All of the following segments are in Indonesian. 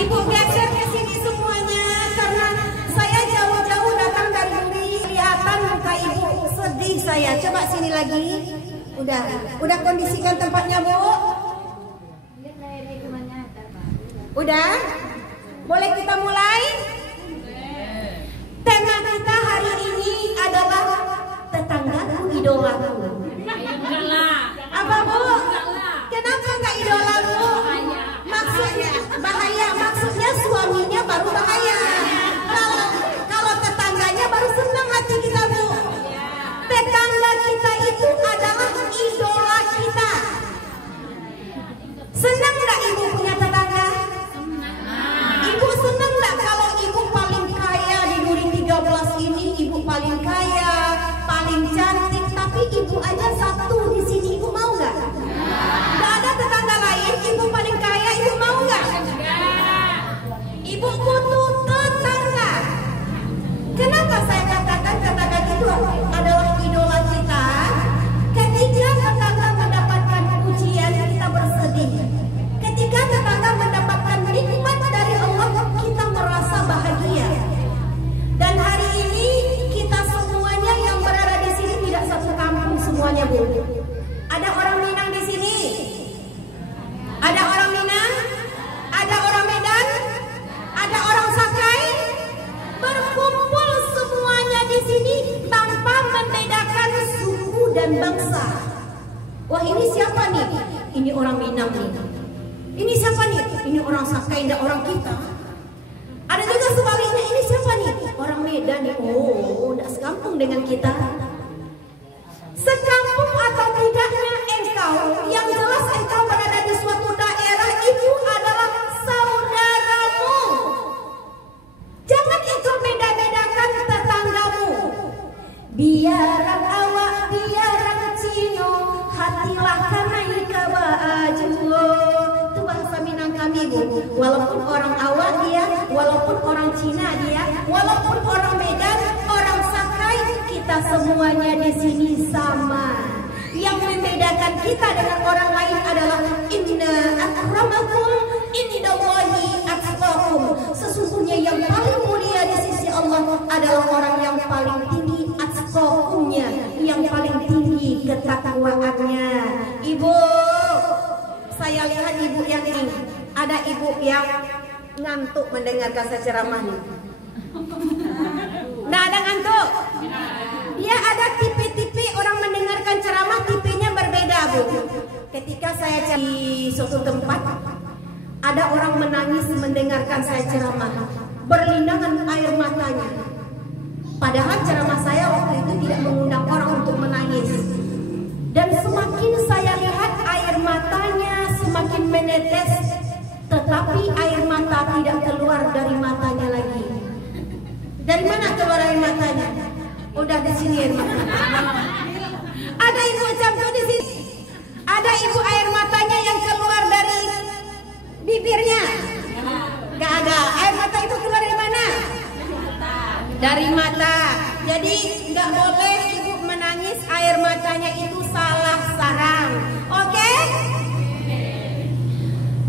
Ibu geser ke sini semuanya karena saya jauh-jauh datang dari Duri. Kelihatan muka ibu sedih saya. Coba sini lagi. Udah kondisikan tempatnya, Bu. Udah? Boleh kita mulai? Tema kita hari ini adalah tetanggaku idolaku. Apa, Bu? Kenapa nggak idola, Bu? Maksudnya bahaya, maksudnya suaminya baru bahaya. Kalau tetangganya baru senang hati kita, Bu. Tetangga kita itu adalah idola kita. Senang nggak ibu punya tetangga? Ibu senang nggak kalau ibu paling kaya di Duri 13 ini? Ibu paling kaya, paling cantik, tapi ibu aja satu di sini. Ibu mau nggak? Nggak ada tetangga lain. Ibu paling kaya, ibu mau nggak? Ibu butuh tetangga. Kenapa saya katakan tetangga itu adalah idola kita? Ketika tetangga mendapatkan pujian, kita bersedih. Ketika tetangga mendapatkan nikmat dari Allah, kita merasa bahagia. Dan hari ini kita semuanya yang berada di sini tidak satu kampung semuanya, Bu. Ada orang Minang di sini. Ada orang Minang, ada orang Medan, ada orang Sakai. Berkumpul semuanya di sini tanpa membedakan suku dan bangsa. Wah, ini siapa nih? Ini orang Minang nih. Ini siapa nih? Ini orang Sakai, enggak orang kita. Ada juga sebaliknya, ini siapa nih? Orang Medan nih. Oh, enggak sekampung dengan kita. Sekampung atau tidaknya engkau, yang jelas engkau berada di suatu daerah itu adalah saudaramu. Jangan engkau beda-bedakan tetanggamu. Biarang awak, biarang cino, hatilah karena ika baju. Itu bahasa Minang kami, Bu. Walaupun orang awak dia, walaupun orang Cina dia, walaupun orang Medan, orang Sakai, kita semuanya di sini sama. Yang membedakan kita dengan orang lain adalah inna akramakum indallahi atqakum. Sesungguhnya yang paling mulia di sisi Allah adalah orang yang paling tinggi atqakumnya, yang paling tinggi ketakwaannya. Ibu, saya lihat ibu yang ini, ada ibu yang ngantuk mendengarkan saya ceramah nih. Nah, ada ngantuk. Dia ada tipe-tipe orang mendengarkan ceramah, tipenya berbeda, Bu. Ketika saya di suatu tempat, ada orang menangis mendengarkan saya ceramah, berlinangan air matanya. Padahal ceramah saya waktu itu tidak mengundang orang untuk menangis. Dan semakin saya lihat air matanya semakin menetes, tetapi air mata tidak keluar dari matanya lagi. Dari mana keluar air matanya? Udah di sini air matanya. Ada ibu camco di sini. Ada ibu air matanya yang keluar dari bibirnya. Gak ada. Air mata itu keluar dari mana? Dari mata. Jadi nggak boleh ibu menangis, air matanya itu salah sarang. Oke?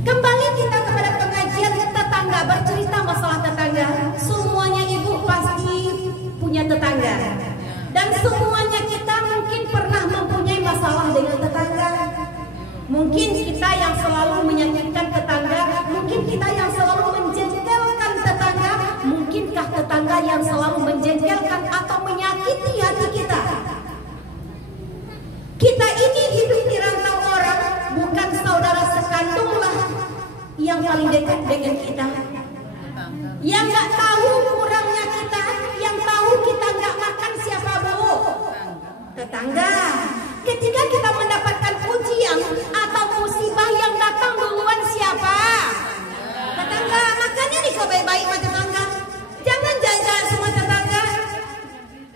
Kembali kita kepada pengajian tetangga, bercerita masalah tetangga. Semuanya ibu pasti punya tetangga. Dan semuanya kita mungkin pernah mempunyai masalah dengan tetangga. Mungkin kita yang selalu menyakitkan tetangga, mungkin kita yang selalu menjengkelkan tetangga, mungkinkah tetangga yang selalu menjengkelkan atau menyakiti hati kita. Kita ini hidup di rantau orang, bukan saudara sekandung lah yang paling dekat dengan kita. Yang nggak tahu kurangnya kita, yang tahu kita nggak makan siapa, Bu? Tetangga. Ketika kita mendapatkan pujian atau musibah, yang datang duluan siapa? Tetangga. Makanya nih kau baik-baik sama tetangga. Jangan jalan-jalan sama tetangga.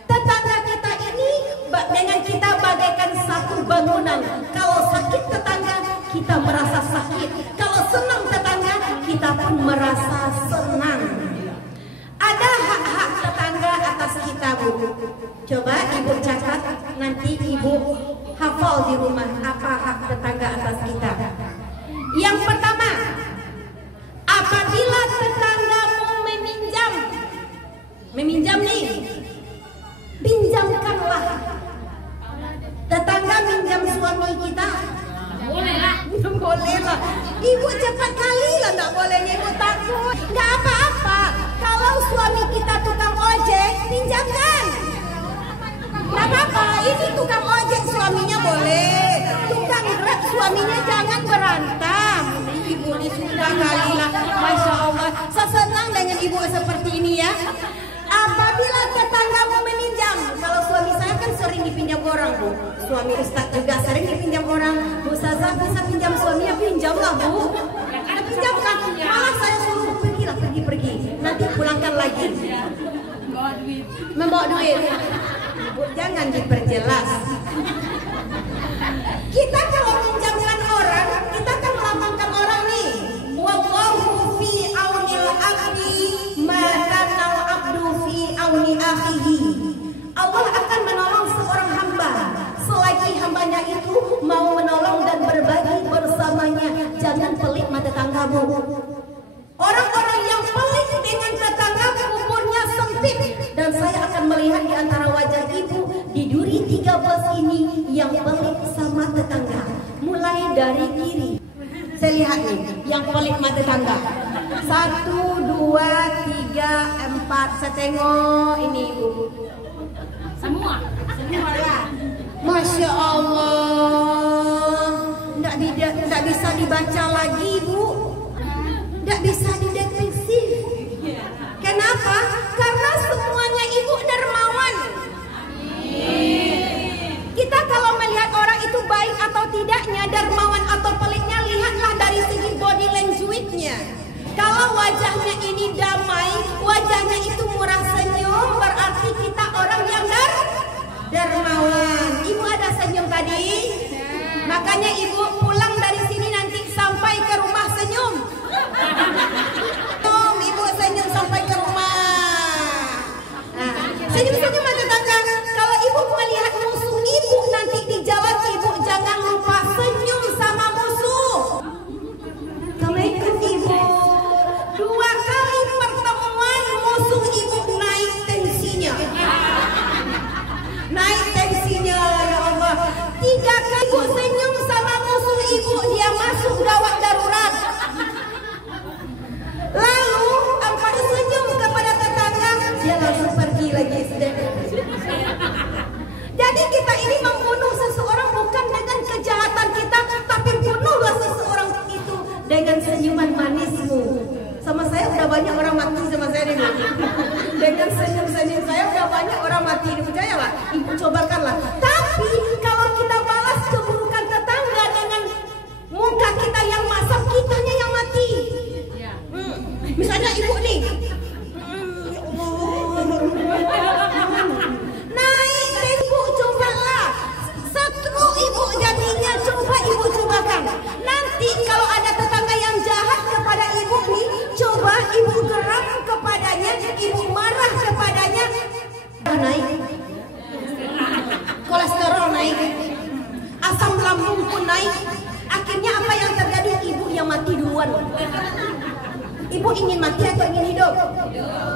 Tetangga kita ini dengan kita bagaikan satu bangunan. Kalau sakit tetangga, kita merasa sakit. Kalau senang tetangga, kita pun merasa senang. Ada hak-hak tetangga atas kita, Bu. Coba ibu catat, nanti ibu hafal di rumah apa hak tetangga kali lah nggak bolehnya ibu takut. Nggak apa-apa. Kalau suami kita tukang ojek, pinjamkan. Nggak apa-apa. Ini tukang ojek suaminya boleh. Tukang Grab suaminya jangan berantem. Ibu ini sudah kali lah. Masya Allah. Saya senang dengan ibu seperti ini ya. Apabila tetanggamu meminjam, kalau suami saya kan sering dipinjam orang bu. Suami Ustaz juga sering dipinjam orang. Bu Ustazah bisa pinjam suaminya, pinjamlah bu. Pinjamkan. Malah saya suruh pergilah, pergi. Nanti pulangkan lagi. Membawa duit. Bu jangan diperjelas. Kita kalau pinjamkan orang, kita kan melapangkan orang nih. Wallahu fi aunil abdi ma kana al-abdu fi auni akhihi. Allah akan menolong seorang hamba selagi hambanya itu mau menolong dan berbagi bersamanya. Jangan pelit mata tetanggamu. Orang-orang yang pelit dengan tetangga umurnya sempit. Dan saya akan melihat di antara wajah ibu di Duri 13 ini yang pelit sama tetangga. Mulai dari kiri. Saya lihat nih, yang pelit mata tetangga. 1, 2, 3, 4. Saya tengok ini ibu. Semua lah. Masya Allah. Nggak bisa dibaca lagi ibu. Nggak bisa dideteksi. Kenapa? Karena semuanya ibu dermawan. Kita kalau melihat orang itu baik atau tidaknya, dermawan atau pelitnya, lihatlah dari segi body language-nya. Kalau wajahnya ini damai, wajahnya itu murah senyum, berarti kita orang yang dermawan. Ibu ada senyum tadi? Makanya ibu pulang dari sini nanti sampai ke rumah senyum. Ibu senyum sampai ke rumah. Senyum-senyum aja tetangga. Kalau ibu melihat musuh ibu nanti di jalan, ibu jangan lupa senyum sama musuh. Assalamualaikum ibu. 2 kali pertemuan musuh ibu naik tensinya. Naik tensinya ya Allah. 3 kali ibu senyum sama musuh ibu, dia masuk gawat darurat. Lalu apa senyum kepada tetangga, dia langsung pergi lagi. Jadi kita ini membunuh seseorang bukan dengan kejahatan kita, tapi bunuhlah seseorang itu dengan senyuman manismu. Sama saya udah banyak orang mati sama saya nih. Dengan senyum-senyum saya udah banyak orang mati. Percayalah, ibu cobakanlah. Tapi kalau kita balas keburukan tetangga dengan muka kita yang masam, kitanya yang mati. Misalnya ibu nih, naik ibu cobalah. Seteru ibu jadinya, coba ibu cobakan. Nanti kalau ada tetangga yang jahat kepada ibu nih, coba ibu geram kepadanya, ibu marah kepadanya. Naik, kolesterol naik, asam lambung pun naik. Akhirnya apa yang terjadi? Ibu yang mati duluan. Ibu ingin mati atau ingin hidup?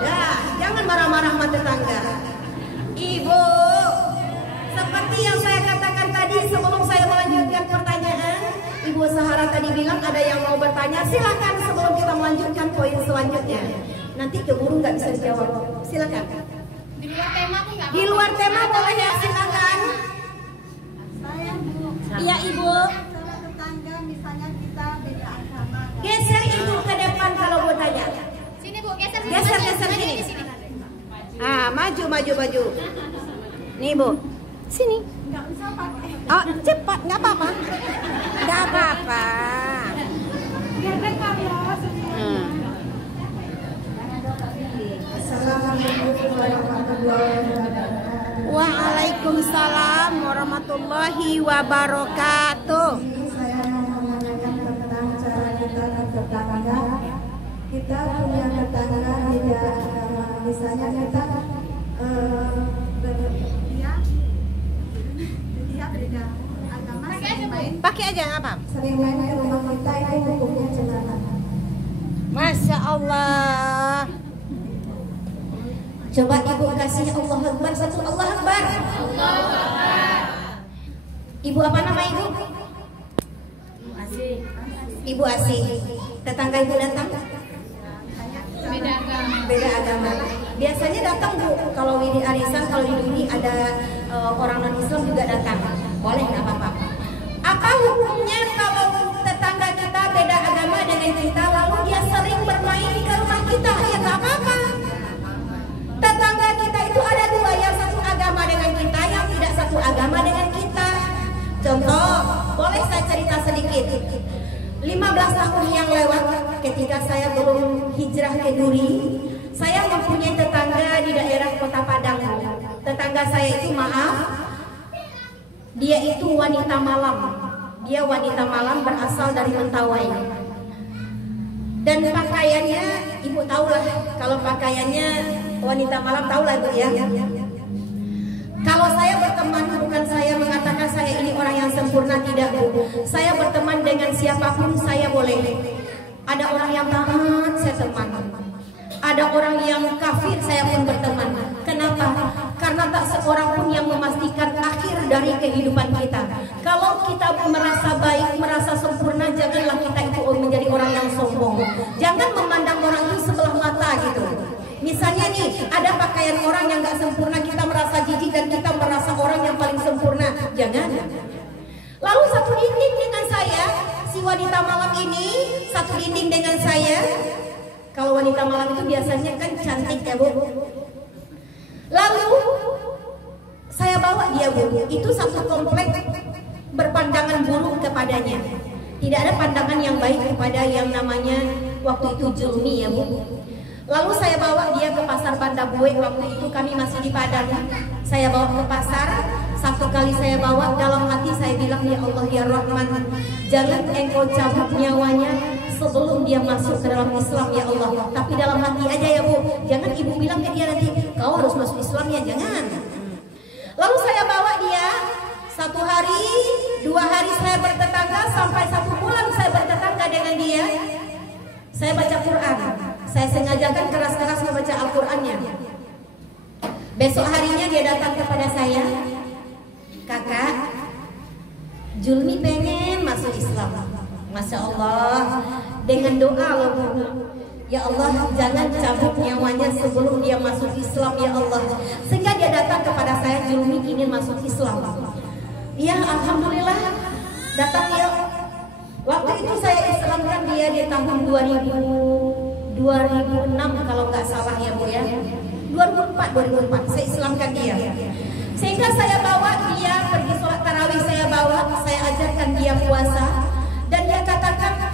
Ya, jangan marah-marah sama tetangga. Ibu, seperti yang saya katakan tadi sebelum saya melanjutkan pertanyaan, Ibu Sahara tadi bilang ada yang mau bertanya. Silakan sebelum kita melanjutkan poin selanjutnya. Nanti keburu nggak bisa dijawab. Silakan. Di luar tema aku nggak. Di luar tema boleh ya, silakan. Saya Bu. Iya Ibu. Sama tetangga misalnya kita beda agama. Geser Ibu ke depan kalau mau tanya. Sini Bu, geser sini. Geser sini. Ah, maju. Nih Bu, sini. Nggak usah pakai. Oh, cepat, nggak apa-apa. Nggak apa-apa. Biar dekat ya. Assalamualaikum warahmatullahi wabarakatuh. Waalaikumsalam warahmatullahi wabarakatuh. Ini saya mau menanyakan tentang cara kita bertetangga. Kita punya tetangga beda agama. Misalnya kita Dia beda agama. Pakai aja nggak apa? sering main ke rumah kita, itu hukumnya gimana? Masya Allah. Coba Ibu kasih Allah Akbar satu, Allah Akbar. Ibu apa nama Ibu? Ibu Asih. Tetangga ibu datang? Beda agama. Biasanya datang Bu, kalau di arisan, kalau di Duri ada orang non-Islam juga datang. Boleh, nggak apa-apa. Apa hukumnya kalau tetangga kita beda agama dengan kita, lalu dia sering bermain di rumah kita? Ya nggak apa-apa. Tetangga kita itu ada dua, yang satu agama dengan kita, yang tidak satu agama dengan kita. Contoh, boleh saya cerita sedikit. 15 tahun yang lewat, ketika saya belum hijrah ke Duri, saya mempunyai tetangga di daerah Kota Padang. Tetangga saya itu, maaf, dia itu wanita malam. Dia wanita malam berasal dari Mentawai. Dan pakaiannya, ibu tahulah, kalau pakaiannya wanita malam, tahulah ibu ya. Kalau saya berteman, bukan saya mengatakan saya ini orang yang sempurna, tidak Bu. Saya berteman dengan siapapun saya boleh. Ada orang yang taat, saya teman. Ada orang yang kafir, saya pun berteman. Kenapa? Karena tak seorang pun yang memastikan akhir dari kehidupan kita. Kalau kita merasa baik, merasa sempurna, janganlah kita itu menjadi orang yang sombong. Jangan memandang orang itu sebelah mata gitu. Misalnya nih, ada pakaian orang yang gak sempurna, kita merasa jijik dan kita merasa orang yang paling sempurna. Jangan. Lalu satu dinding dengan saya, si wanita malam ini satu dinding dengan saya. Kalau wanita malam itu biasanya kan cantik ya Bu. Lalu saya bawa dia Bu, itu satu komplek berpandangan buruk kepadanya. Tidak ada pandangan yang baik kepada yang namanya waktu itu Julmi ya Bu. Lalu saya bawa dia ke pasar Bandabue, waktu itu kami masih di Padang. Saya bawa ke pasar, satu kali saya bawa, dalam hati saya bilang, ya Allah ya Rahman, jangan engkau cabut nyawanya sebelum dia masuk ke dalam Islam ya Allah. Tapi dalam hati aja ya Bu, jangan ibu bilang ke dia nanti, kau harus masuk Islam ya, jangan. Lalu saya bawa dia, 1 hari, 2 hari saya bertetangga, sampai 1 bulan saya bertetangga dengan dia. Saya baca Quran. Saya sengajakan keras-keras membaca Al-Qurannya. Besok harinya dia datang kepada saya, kakak, Julmi pengen masuk Islam. Masya Allah, dengan doa loh Bu. Ya Allah, jangan cabut nyawanya sebelum dia masuk Islam ya Allah. Sehingga dia datang kepada saya, Julmi ingin masuk Islam. Ya Alhamdulillah, datang ya. Waktu itu saya Islamkan dia di tahun 2006 kalau nggak salah ya Bu ya. 2004 saya Islamkan dia. Sehingga saya bawa dia pergi sholat tarawih, saya bawa, saya ajarkan dia puasa. Dan dia katakan,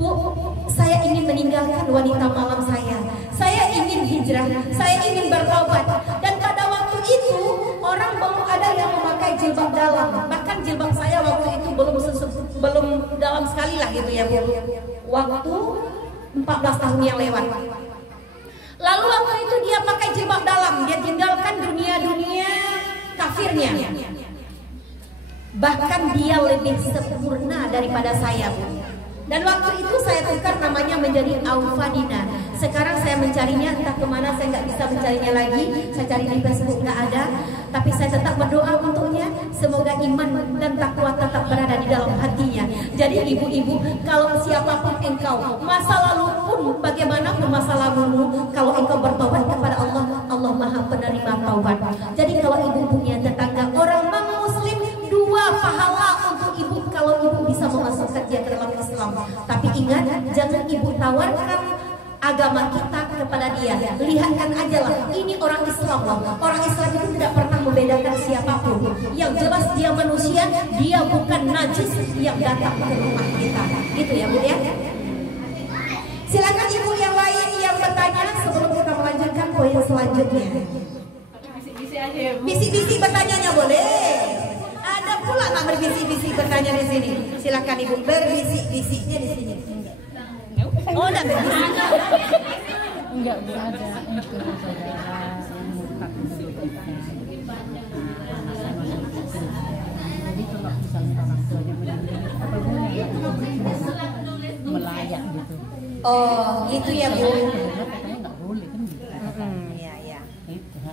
Bu, saya ingin meninggalkan wanita malam saya. Saya ingin hijrah, saya ingin bertaubat. Dan pada waktu itu orang belum ada yang memakai jilbab dalam. Bahkan jilbab saya waktu itu belum dalam sekali lah gitu ya Bu. Waktu 14 tahun yang lewat. Lalu waktu itu dia pakai jilbab dalam, dia tinggalkan dunia-dunia kafirnya. Bahkan dia lebih sempurna daripada saya Bu. Dan waktu itu saya tukar namanya menjadi Aufadina. Sekarang saya mencarinya, entah kemana saya nggak bisa mencarinya lagi. Saya cari di Facebook nggak ada. Tapi saya tetap berdoa untuknya. Semoga iman dan takwa tetap berada di dalam hatinya. Jadi ibu-ibu, kalau siapapun engkau, masa lalu pun bagaimanapun masa lalumu, kalau engkau bertobat kepada Allah, Allah Maha penerima taubat. Jadi kalau ibu punya tetangga orang non-muslim, 2 pahala untuk ibu kalau ibu bisa memasukkan dia ke dalam Islam. Tapi ingat, jangan ibu tawarkan agama kita kepada dia. Lihatkan aja lah, ini orang Islam loh. Orang Islam itu tidak pernah membedakan siapapun. Yang jelas dia manusia, dia bukan najis yang datang ke rumah kita. Gitu ya Bu ya. Silakan ibu yang lain yang bertanya sebelum kita melanjutkan poin selanjutnya. Bisi-bisi bertanyanya boleh. Ada pula tak berbisik-bisik bertanya di sini. Silakan ibu berbisik-bisiknya di sini. Oh, enggak berbisik. Enggak ada itu saudara jadi kalau misalnya orang tuanya apa gunanya melayang gitu. Oh, itu ya Bu. Katanya nggak boleh kan gitu. Iya, iya.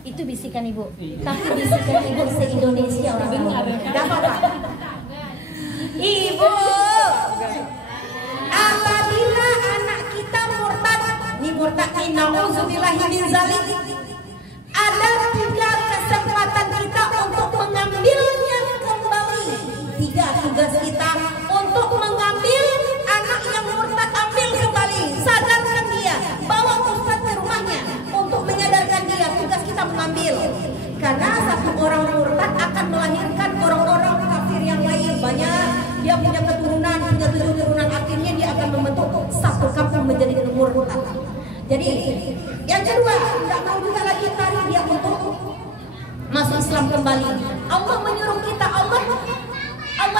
Itu bisikan ibu. Tapi bisikan ibu se-Indonesia orang benar. Enggak apa-apa. Ibu, apabila Tapi na'udzubillahi min zalik, ada 3 kesempatan kita untuk mengambilnya kembali. 3 tugas kita untuk mengambil anak yang murtad, ambil kembali, sadarkan dia, bawa ustaz ke rumahnya untuk menyadarkan dia. Tugas kita mengambil, karena satu orang murtad akan melahirkan orang-orang kafir yang lain. Banyak, dia punya keturunan, punya 7 turunan, akhirnya dia akan membentuk satu kampung menjadi murtad. Jadi yang kedua, tidak mau juga lagi tarik dia untuk masuk Islam kembali. Allah menyuruh kita, Allah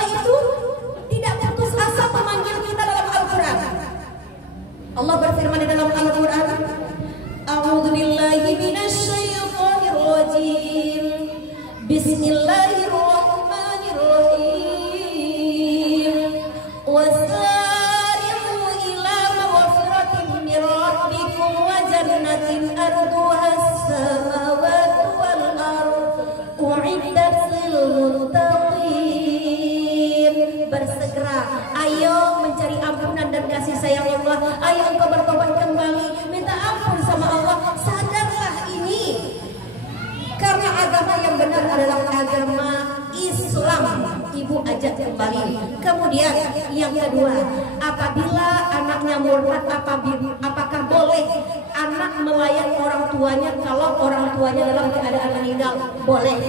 itu tidak putus asa memanggil kita dalam Al-Quran. Allah berfirman di dalam Al-Quran, A'udzu billahi minasy syaithanir rajim. Bismillahirrahmanirrahim. Wasari'u ila maghfiratin min rabbikum wa jannatin arduha as-samawati wal ardh u'iddat lil muttaqin. Bersegera, ayo mencari ampunan dan kasih sayang Allah. Ayo engkau bertobat kembali, minta ampun sama Allah. Sadarlah ini, karena agama yang benar adalah agama Islam. Ibu ajak kembali. Kemudian yang kedua, apabila anaknya murtad, apakah boleh anak melayani orang tuanya kalau orang tuanya dalam keadaan meninggal? Boleh.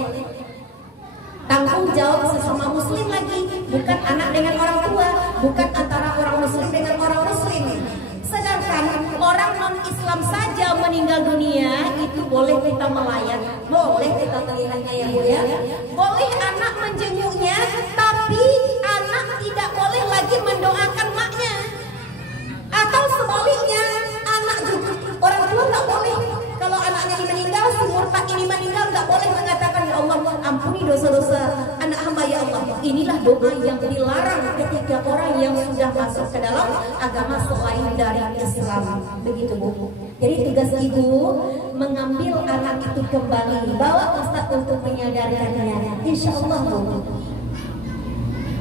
Tanggung jawab sesama muslim lagi, bukan anak dengan orang tua, bukan antara orang muslim dengan orang muslim. Sedangkan orang non-Islam saja meninggal dunia itu boleh kita melayani, boleh kita melihatnya ya Bu ya. Boleh anak menjenguknya, tapi anak tidak boleh lagi mendoakan maknya. Atau sebaliknya, anak juga, orang tua nggak boleh. Kalau anaknya ini meninggal, si murtad ini meninggal, nggak boleh mengatakan, ya Allah ampuni dosa-dosa anak hamba ya Allah. Inilah doa yang dilarang ketika orang yang sudah masuk ke dalam agama selain dari Islam. Begitu Bu. Jadi tugas ibu mengambil anak itu kembali, bawa ustaz untuk menyadarkannya. Insya Allah Bu.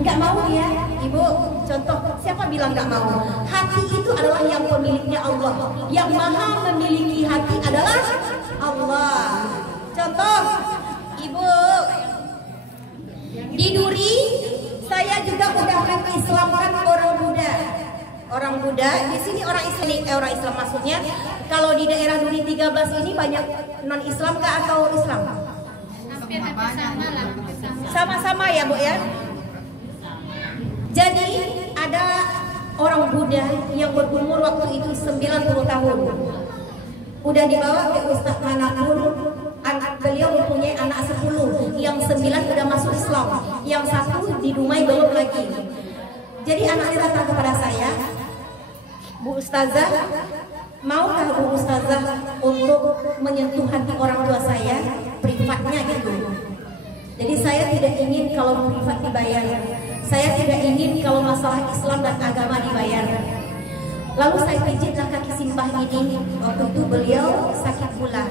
Nggak mau ya ibu, contoh siapa bilang nggak mau? Hati itu adalah yang pemiliknya Allah. Yang maha memiliki hati adalah Allah. Contoh ibu, di Duri saya juga udah mengislamkan orang Buddha. Orang Buddha di sini orang Islam maksudnya. Kalau di daerah Duri 13 ini banyak non Islam kah atau Islam? Hampir sama lah. Sama-sama ya Bu ya. Jadi ada orang Buddha yang berumur waktu itu 90 tahun. Udah dibawa ke ustaz manapun, beliau mempunyai anak 10, yang 9 udah masuk Islam, yang 1 di Dumai belum lagi. Jadi anaknya datang kepada saya, Bu Ustazah, maukah Bu Ustazah untuk menyentuh hati orang tua saya, privatnya gitu. Jadi saya tidak ingin kalau privat dibayar. Saya tidak ingin kalau masalah Islam dan agama dibayar. Lalu saya pijitlah kaki simbah ini. Waktu itu beliau sakit pula.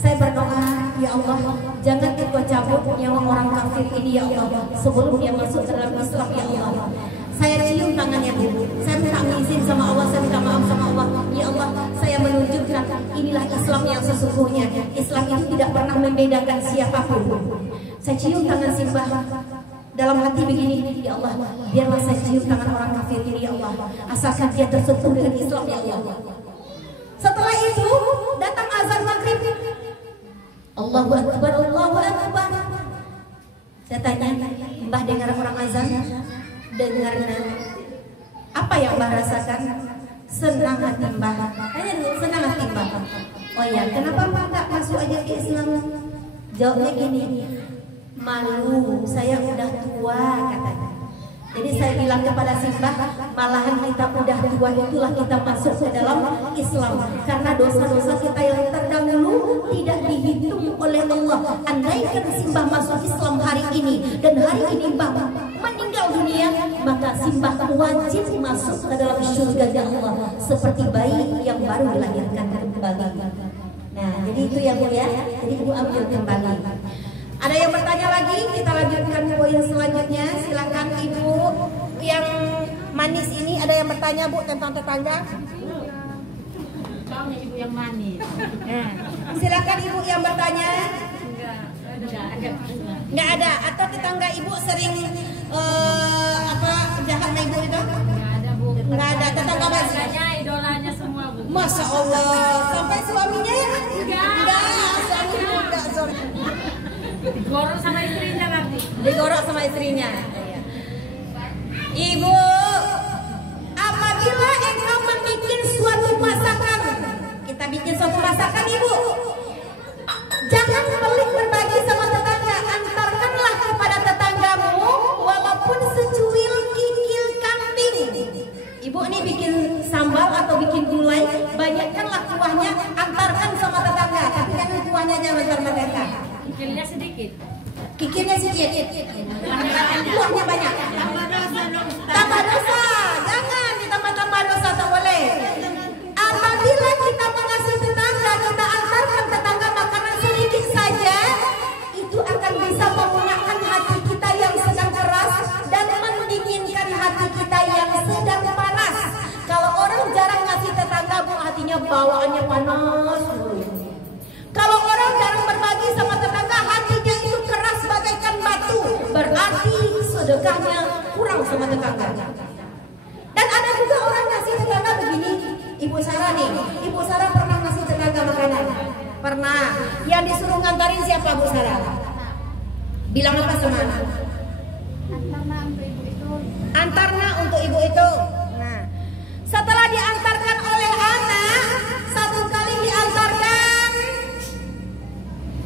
Saya berdoa, ya Allah, jangan Engkau cabut nyawa orang kafir ini ya Allah, sebelum dia masuk ke dalam Islam ya Allah. Saya cium tangannya Bu. Saya minta izin sama Allah, saya minta maaf sama Allah. Ya Allah, saya menunjukkan inilah Islam yang sesungguhnya. Islam itu tidak pernah membedakan siapapun. Saya cium tangan simbah. Dalam hati begini, ya Allah, biarlah saya cium tangan orang kafir ini ya Allah, asalkan dia tersentuh dengan Islam ya Allah. Setelah itu datang azan maghrib. Allahu Akbar, Allahu Akbar. Saya tanya, Mbah dengar orang azan? Dengar. Apa yang Mbah rasakan? Senang hati Mbah. Tanya dulu, senang hati Mbah. Oh ya, kenapa Mbah nggak masuk aja ke Islam? Jawabnya gini, malu, saya udah tua katanya. Jadi saya bilang kepada simbah, malahan kita udah tua itulah kita masuk ke dalam Islam, karena dosa-dosa kita yang terdahulu tidak dihitung oleh Allah. Andaikan simbah masuk Islam hari ini dan hari ini Mbah meninggal dunia, maka simbah wajib masuk ke dalam surga Allah seperti bayi yang baru dilahirkan kembali. Nah, jadi itu ya Bu ya. Jadi Ibu ambil kembali. Ada yang bertanya lagi? Kita lanjutkan poin selanjutnya. Silakan Ibu yang manis ini, ada yang bertanya Bu tentang tetangga? Maunya ibu yang manis. Silakan ibu yang bertanya. Nggak ada. Atau tetangga ibu sering jahat sama ibu itu? Nggak ada, Bu. Nggak ada. Tetangga masih. Idolanya semua, Bu. Masya Allah. Sampai suaminya ya? Enggak. Suaminya enggak. Sorry. Digorok sama istrinya nanti. Digorok sama istrinya. Ibu, apabila engkau membuat suatu masakan, kita bikin suatu masakan, ibu, jangan pelit berbagi sama tetangga. Antarkanlah kepada tetanggamu walaupun secuil kikil kambing. Ibu ini bikin sambal atau bikin gulai, banyakkanlah kuahnya, antarkan sama tetangga. Tapi jangan kuahnya jangan mereka. Kikilnya sedikit. Kikilnya sedikit, kuahnya banyak. Tambah dosa, jangan ditambah-tambah dosa, tak boleh. Apabila kita mengasihi tetangga, kita antarkan tetangga makanan sedikit saja, itu akan bisa menggunakan hati kita yang sedang keras dan mendinginkan hati kita yang sedang panas. Kalau orang jarang ngasih tetangga, bu, hatinya bawaannya panas. Kalau orang jarang berbagi sama tetangga, hatinya itu keras bagaikan batu. Berarti sedekahnya kurang sama tetangga. Dan ada juga orang ngasih tetangga begini. Ibu Sarah nih, Ibu Sarah pernah ngasih tetangga makanan? Pernah. Yang disuruh ngantarin siapa, Bu Sarah? Bilang apa sama anak? Antarna untuk ibu itu. Nah, setelah diantarkan oleh anak, satu kali diantarkan,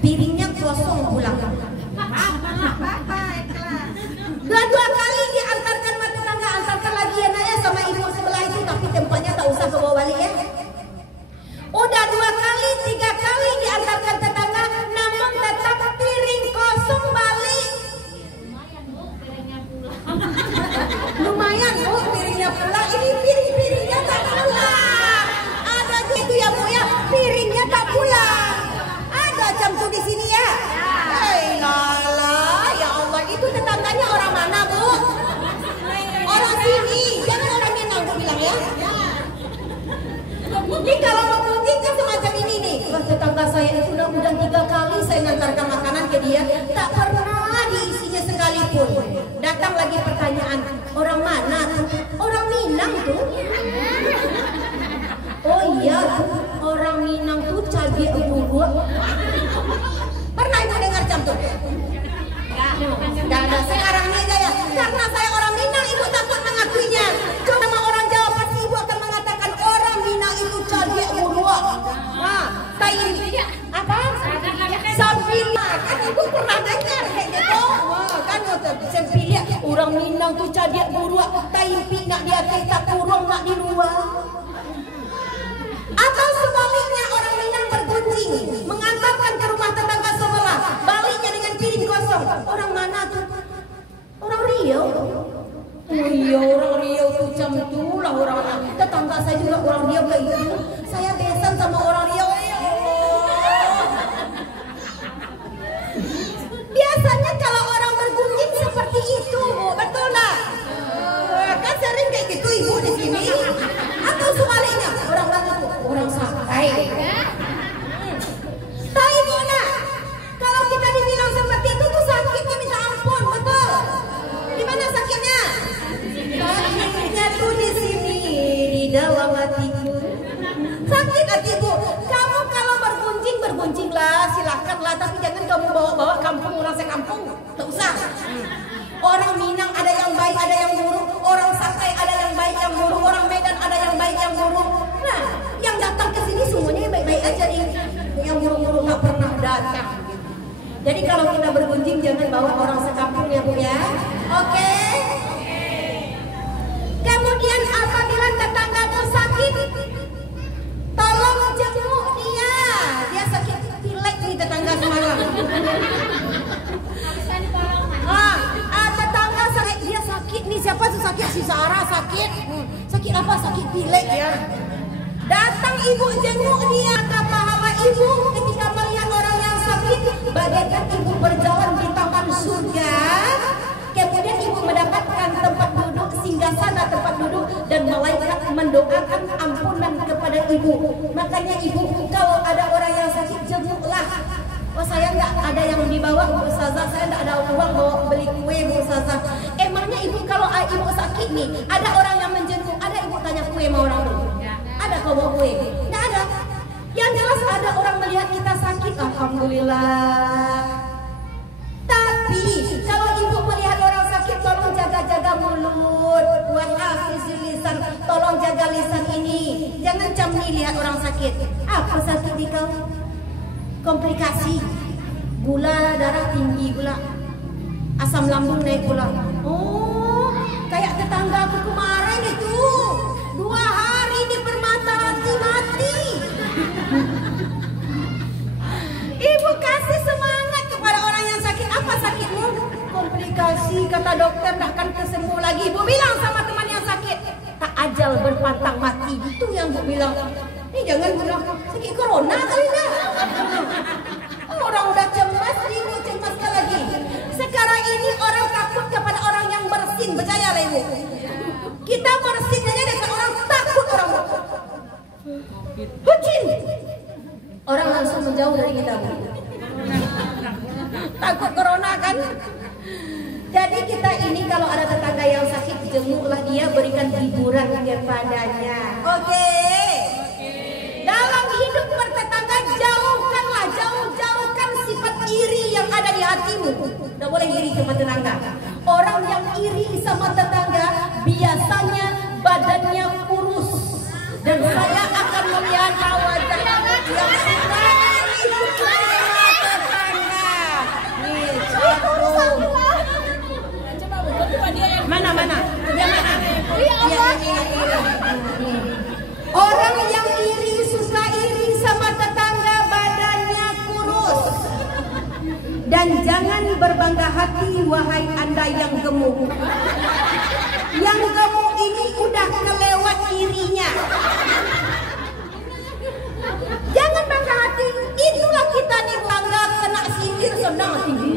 piringnya kosong pulang. Dua kali diantarkan sama tetangga, antarkan lagi anaknya sama ibu sebelah itu, tapi tempatnya tak usah ke bawah balik ya. Udah 2 kali, 3 kali diantarkan tetangga, namun tetap piring kosong balik. Lumayan bu, piringnya pulang. Ini piringnya tak pulang. Ada gitu ya bu ya, piringnya tak pulang. Ada campur di sini ya. Hei lala, ya Allah, itu tetangganya orang mana bu? Orang sini, jangan orang Minang bu bilang ya. Ini kalau mau kunjung kan semacam ini nih. Wah, tetangga saya itu udah 3 kali saya ngantarkan makanan ke dia, tak pernah diisinya sekalipun. Datang lagi pertanyaan, orang mana tuh? Orang Minang tuh. Oh iya, orang Minang tuh cabai bubuk. Pernah ibu dengar campur? Gak ada. Sekarang ini aja ya. Karena saya orang Minang, ibu takut mengakuinya. Coba sama orang Jawa pasti ibu akan mengatakan orang Minang itu cabai bubuk. Nah, apa? Sampilia. Kan ibu pernah dengar kayak gitu. Wah, kan sampilia. Orang Minang tuh cabai bubuk. Taimpi nak dia tak kurung nak di luar. Atau sebaliknya orang Minang bergunjing, mengantarkan ke rumah tetangga sebelah, baliknya dengan piring kosong. Orang mana tuh? Orang Riau. Oh iya, orang Riau tuh jam itulah orang tetangga saya juga orang Riau kayak gitu. Saya besan sama orang Riau. Biasanya kalau orang bergunjing seperti itu, Bu, betul lah. Kan sering kayak gitu ibu di sini. Atau sebaliknya, orang mana tuh? Orang santai. Tahu ibu nak, kalau kita dibilang seperti itu tuh sakitnya minta ampun, betul? Di mana sakitnya? Sakitnya tuh di sini, di dalam hatiku. Sakit hatiku. Kamu kalau bergunjinglah, silakanlah, tapi jangan kamu bawa kampung orang sekampung. Tak usah. Orang Minang ada yang baik, ada yang buruk. Orang Santai ada yang baik, yang buruk. Orang Medan ada yang baik, yang buruk. Nah, yang datang ke sini semuanya baik-baik aja nih. Yang buruk-buruk tak pernah datang. Jadi kalau kita bergunjing jangan bawa orang sekampung ya Bu ya. Oke? Kemudian apabila tetanggamu sakit, tolong jenguk dia. Dia sakit pilek nih tetangga semalam. Tetangga sakit, dia sakit nih, siapa tuh sakit? Si Sarah sakit. Sakit apa? Sakit pilek ya. Datang ibu jenguk dia. Kata pahala ibu ketika melihat orang yang sakit, bagaikan ibu berjalan di taman surga. Kemudian ibu mendapatkan tempat duduk, singgahsana tempat duduk, dan malaikat mendoakan ampunan kepada ibu. Makanya ibu kalau ada orang yang sakit jenguklah. Oh saya nggak ada yang dibawa Bu Ustazah, saya nggak ada uang bawa beli kue Bu Ustazah. Emangnya ibu kalau ibu sakit nih, ada orang yang menjenguk, ada ibu tanya kue mau orang dulu? Ada kau bawa kue? Nggak ada. Yang jelas ada orang melihat kita sakit, alhamdulillah. Tapi kalau ibu melihat orang sakit, tolong jaga-jaga mulut, wahafizil lisan, tolong jaga lisan ini. Jangan camni lihat orang sakit. Apa sakit di kau? Komplikasi, gula darah tinggi pula, asam lambung naik pula. Oh, kayak tetangga aku kemarin itu, 2 hari di permata hati mati. Ibu kasih semangat kepada orang yang sakit. Apa sakitmu? Komplikasi, kata dokter, takkan kesembuh lagi. Ibu bilang sama teman yang sakit, tak ajal berpantang mati. Itu yang ibu bilang. Ini jangan bilang sakit corona kali dah. Orang udah cemas, ibu cemas lagi. Sekarang ini orang takut kepada orang yang bersin, percayalah ibu. Kita bersin aja dengan orang takut orang. Bucin. Orang langsung menjauh dari kita. Takut corona kan? Jadi kita ini kalau ada tetangga yang sakit, jenguklah dia, berikan hiburan kepadanya. Oke. Dalam hidup bertetangga, jauhkan sifat iri yang ada di hatimu. Tidak boleh iri sama tetangga. Orang yang iri sama tetangga biasanya badannya kurus. Dan saya akan melihat wajah yang Mana? Dia mana? Orang yang iri, suka iri sama tetangga, badannya kurus. Dan jangan berbangga hati, wahai Anda yang gemuk. Yang gemuk ini udah kelewat irinya. Jangan bangga hati. Itulah kita nih, bangga kena sindir senang tinggi.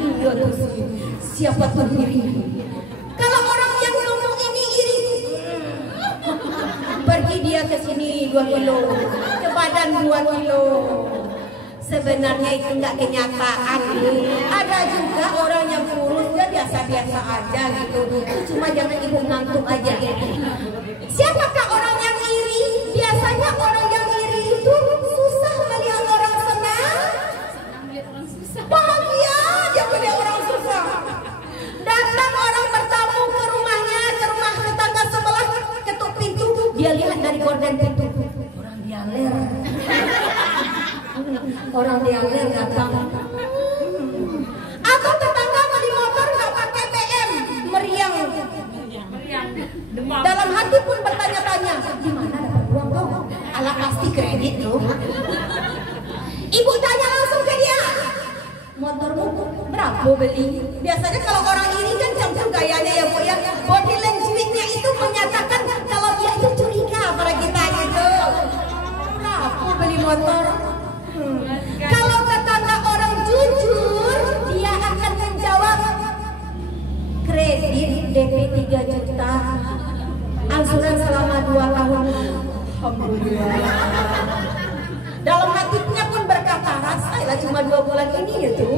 Siapa tuh iri? Kalau orang yang ngomong ini iri, pergi dia ke sini 2 kilo, ke badan 2 kilo. Sebenarnya itu enggak kenyataan. Ada juga orang yang kurus, dia biasa-biasa aja gitu. Cuma jangan ibu ngantuk aja. Siapakah orang yang iri? Biasanya orang yang iri itu susah melihat orang senang. Bahagia dia melihat orang susah. Datang orang bertamu ke rumahnya, ke rumah tetangga sebelah, ketuk pintu, dia lihat dari gorden pintu. Orang diambil datang. Atau tetangga beli motor nggak pakai BM, meriang. Dalam hati pun bertanya-tanya, gimana dapat uang dong? Ala pasti kredit tuh. Ibu tanya langsung ke dia, motormu berapa beli? Biasanya kalau orang ini kan campur gayanya ya bu ya. Body language-nya itu menyatakan kalau dia itu curiga pada kita gitu. Berapa beli motor? Kalau tetangga orang jujur, dia akan menjawab kredit DP 3 juta, angsuran selama 2 tahun. Alhamdulillah. Dalam hatinya pun berkata, rasalah cuma 2 bulan ini itu,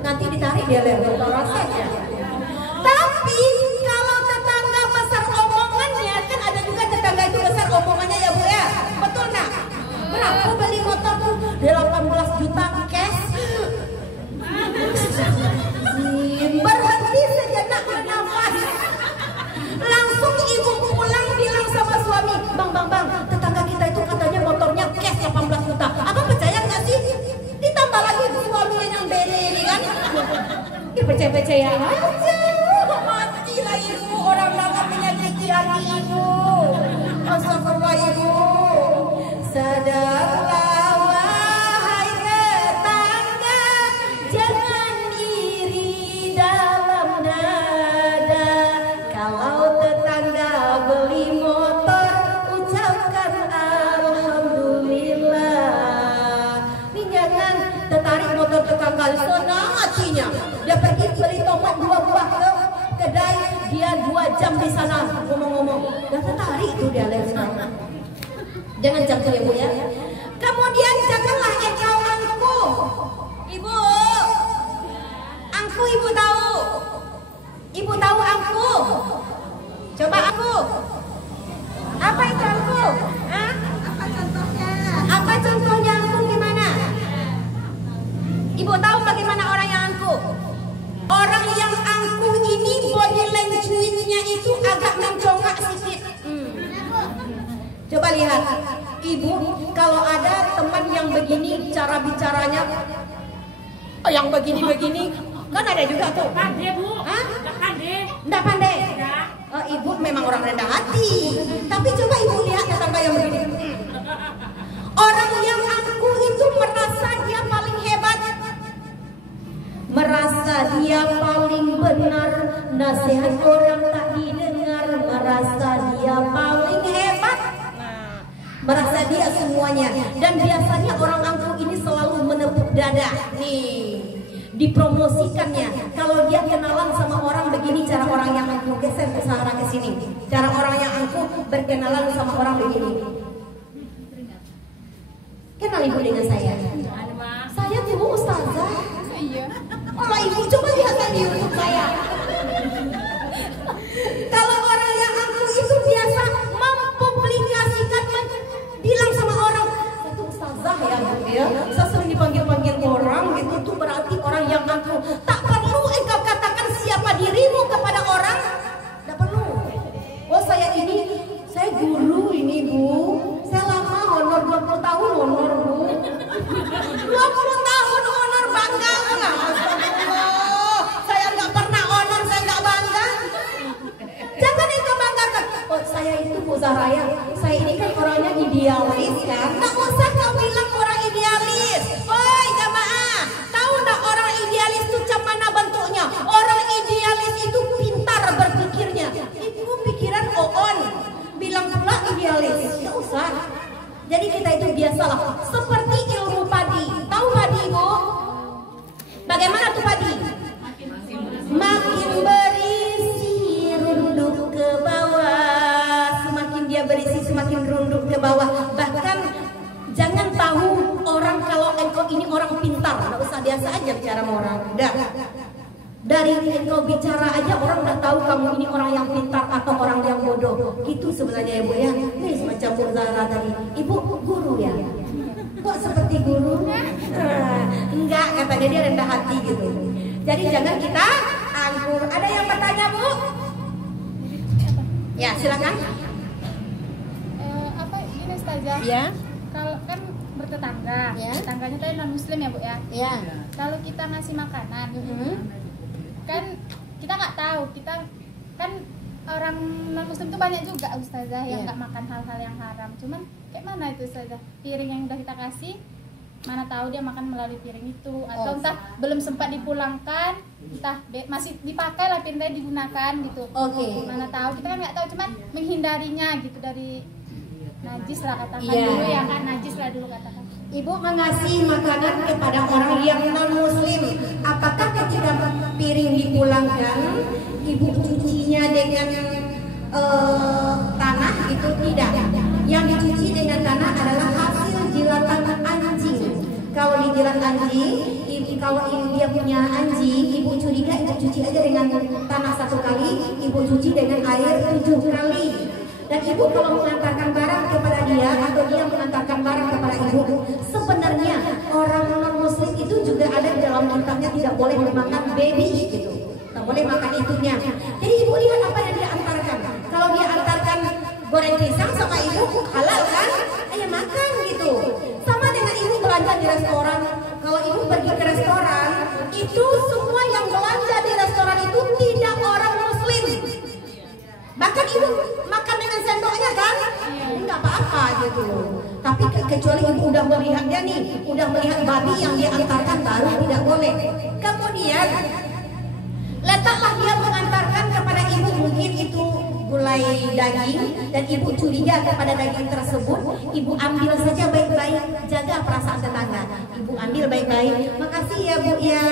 nanti ditarik dia level rasanya. Tapi kalau tetangga besar omongannya, kan ada juga tetangga itu besar omongannya ya bu ya, betul nak? Berapa beli motor tuh? 18 juta cash. Berhenti sejenak bernafas. Langsung ibu pulang bilang sama suami, bang, tetangga kita itu katanya motornya cash 18 juta. Abang percaya nggak sih? Ditambah lagi suaminya yang beli ini kan? Percaya aja. Matilah ibu, orang banget menyakiti hati ibu. Astagfirullah ibu. Sadarlah wahai tetangga, jangan iri dalam dada. Kalau tetangga beli motor, ucapkan alhamdulillah. Ini jangan tertarik motor tetangga, senang hatinya. Dia pergi beli tomat 2 buah ke kedai, dia 2 jam di sana ngomong-ngomong. Dan tertarik tuh dia lihat. Jangan campur ya Bu ya. Kemudian janganlah engkau angkuh. Ibu, angkuh ibu tahu? Ibu tahu angkuh? Coba angkuh. Apa itu angkuh? Hah? Apa contohnya? Apa contohnya angkuh gimana? Ibu tahu bagaimana orang yang angkuh? Orang yang angkuh ini body language-nya itu agak mencongak sedikit. Coba lihat, ibu kalau ada teman yang begini cara bicaranya, yang begini-begini, kan ada juga tuh. Pandai Bu. Hah? Nggak pandai. Nggak pandai. Ya. Ibu memang orang rendah hati. Tapi coba ibu lihat tetangga yang begini. Orang yang angkuh itu merasa dia paling hebat, merasa dia paling benar, nasihat orang tak didengar, merasa dia paling hebat, merasa dia semuanya. Dan biasanya orang angkuh ini selalu menepuk dada. Nih, dipromosikannya. Kalau dia kenalan sama orang begini, cara orang yang angkuh, geser ke sana ke sini. Cara orang yang angkuh berkenalan sama orang begini. Kenal ibu dengan saya. Saya ibu ustazah. Iya. Oh ibu coba lihat di YouTube saya. Kalau orang yang angkuh itu biasa mempublikasikan, bilang sama orang, itu ustazah ya Bu ya. Saya sering dipanggil-panggil orang gitu, tuh berarti orang yang angkuh. Tak perlu engkau katakan siapa dirimu kepada orang. Tak perlu. Oh saya guru ini Bu. Saya lama honor 20 tahun honor Bu. 20 tahun honor bangga enggak? Astagfirullah. Saya enggak pernah honor, saya enggak bangga. Jangan engkau banggakan. Oh saya itu Bu Zahraya, saya ini kan orangnya idealis kan. Enggak usah kau bilang orang idealis. Oi jamaah, tahu enggak orang idealis itu macam mana bentuknya? Orang idealis itu pintar berpikirnya. Itu pikiran on. Bilang pula idealis. Enggak usah. Jadi kita itu biasalah seperti ilmu padi. Tahu padi Bu? Bagaimana tuh padi? Makin berisi runduk ke bawah. Semakin dia berisi semakin runduk ke bawah. Bahkan jangan tahu orang kalau engkau ini orang pintar. Nggak usah, biasa aja bicara sama orang. Udah. Dari engkau bicara aja orang udah tahu kamu ini orang yang pintar atau orang yang bodoh. Gitu sebenarnya Ibu ya. Nih semacam Bu Zahra tadi. Ibu guru ya? Kok seperti guru? Enggak, katanya dia rendah hati gitu. Jadi jangan kita angkuh. Ada yang bertanya Bu? Ya silakan. Apa gini Ustazah? Ya. Kalau kan bertetangga, Ya. tetangganya tadi non muslim ya Bu ya. Ya. Kalau kita ngasih makanan, kan kita nggak tahu, kita kan orang non muslim itu banyak juga Ustazah yang Iya. nggak makan hal-hal yang haram. Cuman kayak mana itu Ustazah? Piring yang udah kita kasih, mana tahu dia makan melalui piring itu, atau entah belum sempat dipulangkan, entah masih dipakai lah piringnya digunakan gitu. Oke. Mana tahu, kita kan nggak tahu, cuman menghindarinya gitu dari najis lah katakan Iya. dulu ya kan, najis lah dulu katakan. Ibu mengasih makanan kepada orang yang non muslim. Apakah ketika piring dipulangkan ibu cucinya dengan tanah? Itu tidak. Yang dicuci dengan tanah adalah hasil jilatan anjing. Kalau dijilat anjing, kalau dia punya anjing, ibu curiga ibu cuci aja dengan tanah 1 kali, ibu cuci dengan air 7 kali. Dan ibu kalau mengantarkan barang kepada dia atau dia mengantarkan barang kepada ibu, sebenarnya orang non muslim itu juga ada di dalam kitabnya tidak boleh memakan baby gitu, tak boleh makan itunya. Jadi ibu lihat apa yang dia antarkan. Kalau dia antarkan goreng pisang sama ibu halal kan, ayo makan gitu. Sama dengan ibu belanja di restoran. Kalau ibu pergi ke restoran, itu semua yang belanja di restoran itu tidak orang muslim. Bahkan ibu makan dengan sendoknya kan, nggak apa-apa gitu. Tapi kecuali ibu udah melihatnya nih, udah melihat babi yang dia antarkan baru tidak boleh. Kemudian letaklah dia mengantarkan kepada ibu, mungkin itu gulai daging dan ibu curiga kepada daging tersebut, ibu ambil saja baik-baik, jaga perasaan tetangga. Ibu ambil baik-baik, makasih ya Bu ya.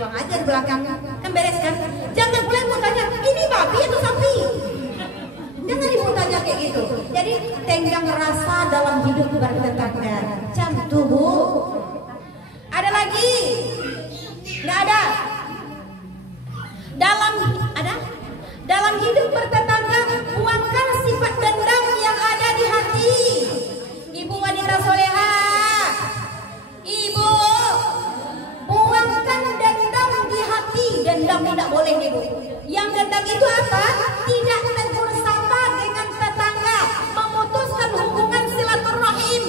Buang aja di belakang, kan beres kan? Jangan boleh mau tanya, ini babi atau sapi? Jangan ibu tanya kayak gitu. Jadi tenggang rasa dalam hidup bertetangga. Cantu bu. Ada lagi? Nggak ada. Dalam hidup bertetangga, buangkan sifat dendam yang ada di hati. Ibu wanita soleha, ibu buangkan dendam di hati. Dendam tidak boleh ibu. Yang dendam itu apa? Tidak tegur sapa dengan tetangga, memutuskan hubungan silaturahim.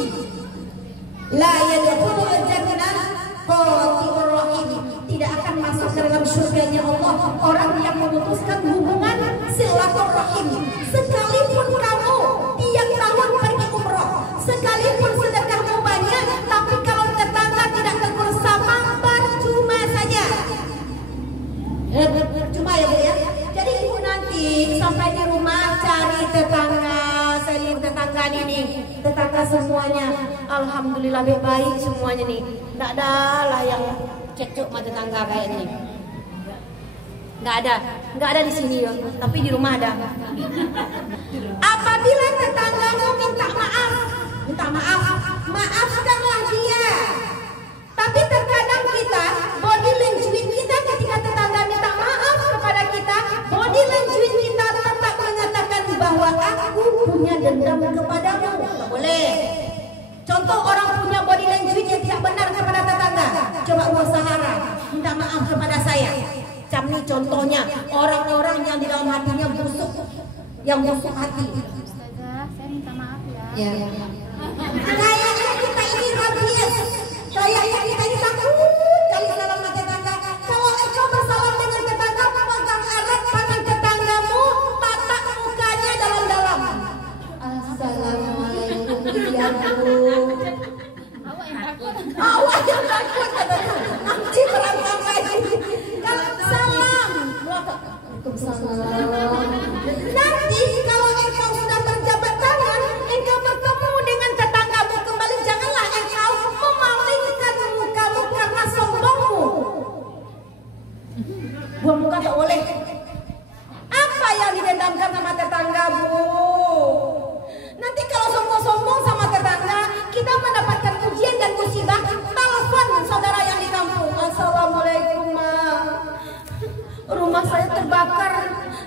La yadkhulul jannah qati'ur rahim. Tidak akan masuk ke dalam surganya Allah orang yang memutuskan hubungan silaturahim. Sekalipun kamu tiap tahun pergi umroh, sekalipun sedekahmu banyak, tapi kalau tetangga tidak tegur sapa, percuma saja. Percuma ya bu ya. Jadi ibu nanti sampai di rumah cari tetangga, saya tetangga ini, tetangga semuanya, alhamdulillah baik semuanya nih. Nggak ada lah yang cekcok sama tetangga kayak ini. Nggak ada di sini ya, tapi di rumah ada. Apabila tetanggamu minta maaf, maafkanlah dia. Tapi terkadang kita, body language kita ketika tetangga minta maaf kepada kita, body language kita tetap mengatakan bahwa aku punya dendam kepadamu. Nggak boleh. Contoh orang punya body language yang tidak benar kepada tetangga. Coba buat Sahara, minta maaf kepada saya. Ini contohnya orang-orang yang di dalam hatinya busuk, yang busuk hati. Ustazah, saya minta maaf ya. Kayaknya kita ini rabies, kayaknya kita ini takut kali salam sama tetangga. Kalau engkau bersalam dengan tetangga, pegang erat tangan tetanggamu, tatap mukanya dalam-dalam. Assalamualaikum ya bu. Awak yang takut katanya. Anci terangkan lagi. Kalau salam, nanti kalau engkau sudah berjabat tangan, engkau bertemu dengan tetanggamu kembali, janganlah engkau memalingkan mukamu karena sombongmu. Buang muka tak boleh. Apa yang didendamkan sama tetanggamu? Nanti kalau sombong-sombong sama tetangga, kita mendapatkan ujian dan musibah. Telepon saudara yang di kampung. Assalamualaikum ma, rumah saya terbakar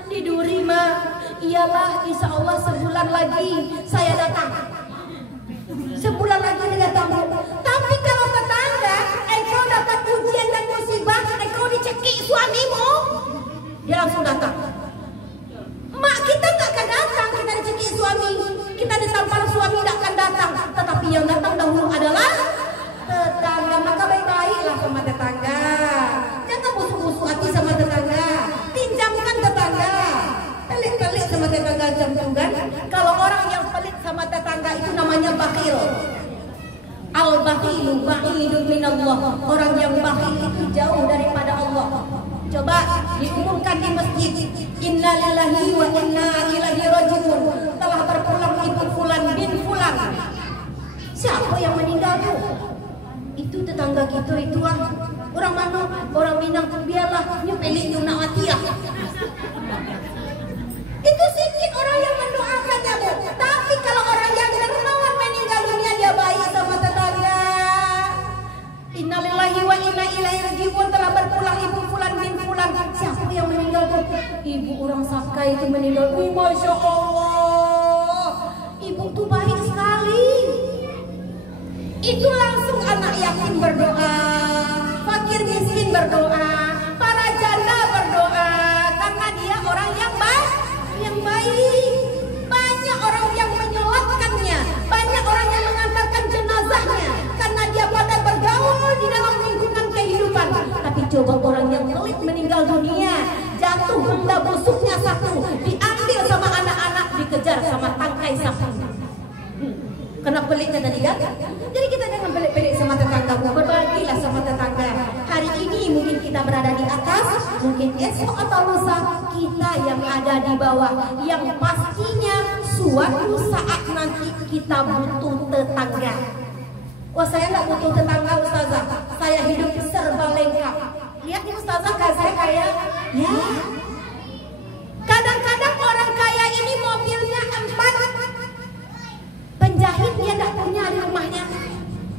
di Duri ma. Iyalah, insya Allah sebulan lagi saya datang. Sebulan lagi dia datang. Tapi kalau tetangga, engkau dapat ujian dan musibah, engkau dicekik suamimu, dia langsung datang. Mak kita tak akan datang, kita dicekik suami, kita ditampar suami tak akan datang. Tetapi yang datang dahulu adalah tetangga. Maka baik-baiklah sama tetangga. Jangan busuk-busuk hati sama tetangga. Pinjamkan tetangga. Pelit-pelit sama tetangga jangan. Kalau orang yang pelit sama tetangga itu namanya bakhil. Al-bakhilu ba'idun minallah. Orang yang bakhil itu jauh daripada Allah. Coba diumumkan di masjid, inna lillahi wa inna ilaihi rajiun. Telah berpulang ibu fulan bin fulan. Siapa yang meninggal tuh? Itu tetangga kita itu orang mana? Orang Minang. Biarlah nyepelin nak mati ya. Itu sedikit orang yang mendoakannya bu. Tapi kalau orang yang dermawan meninggal dunia, dia baik sama tetangga. Innalillahi wa inna ilaihi rajiun. Telah berpulang ibu fulan bin fulan. Siapa yang meninggal tuh? Ibu orang Sakai itu meninggal. Masya Allah. Ibu tuh baik sekali. Itu langsung anak yatim berdoa, fakir miskin berdoa, para janda berdoa, karena dia orang yang baik. Banyak orang yang menyolatkannya, banyak orang yang mengantarkan jenazahnya, karena dia pada bergaul di dalam lingkungan kehidupan. Tapi coba orang yang pelit meninggal dunia, jatuh benda busuknya satu, diambil sama anak-anak, dikejar sama tangkai sapi. Karena pelitnya tadi kan? Jadi kita jangan pelit-pelit sama tetangga, berbagilah sama tetangga. Hari ini mungkin kita berada di atas, mungkin esok atau lusa kita yang ada di bawah. Yang pastinya suatu saat nanti kita butuh tetangga. Wah, saya nggak butuh tetangga ustazah, saya hidup serba lengkap. Lihat nih ustazah, saya kaya. Ya. Kadang-kadang orang kaya ini mobilnya empat, penjahit dia tidak punya di rumahnya.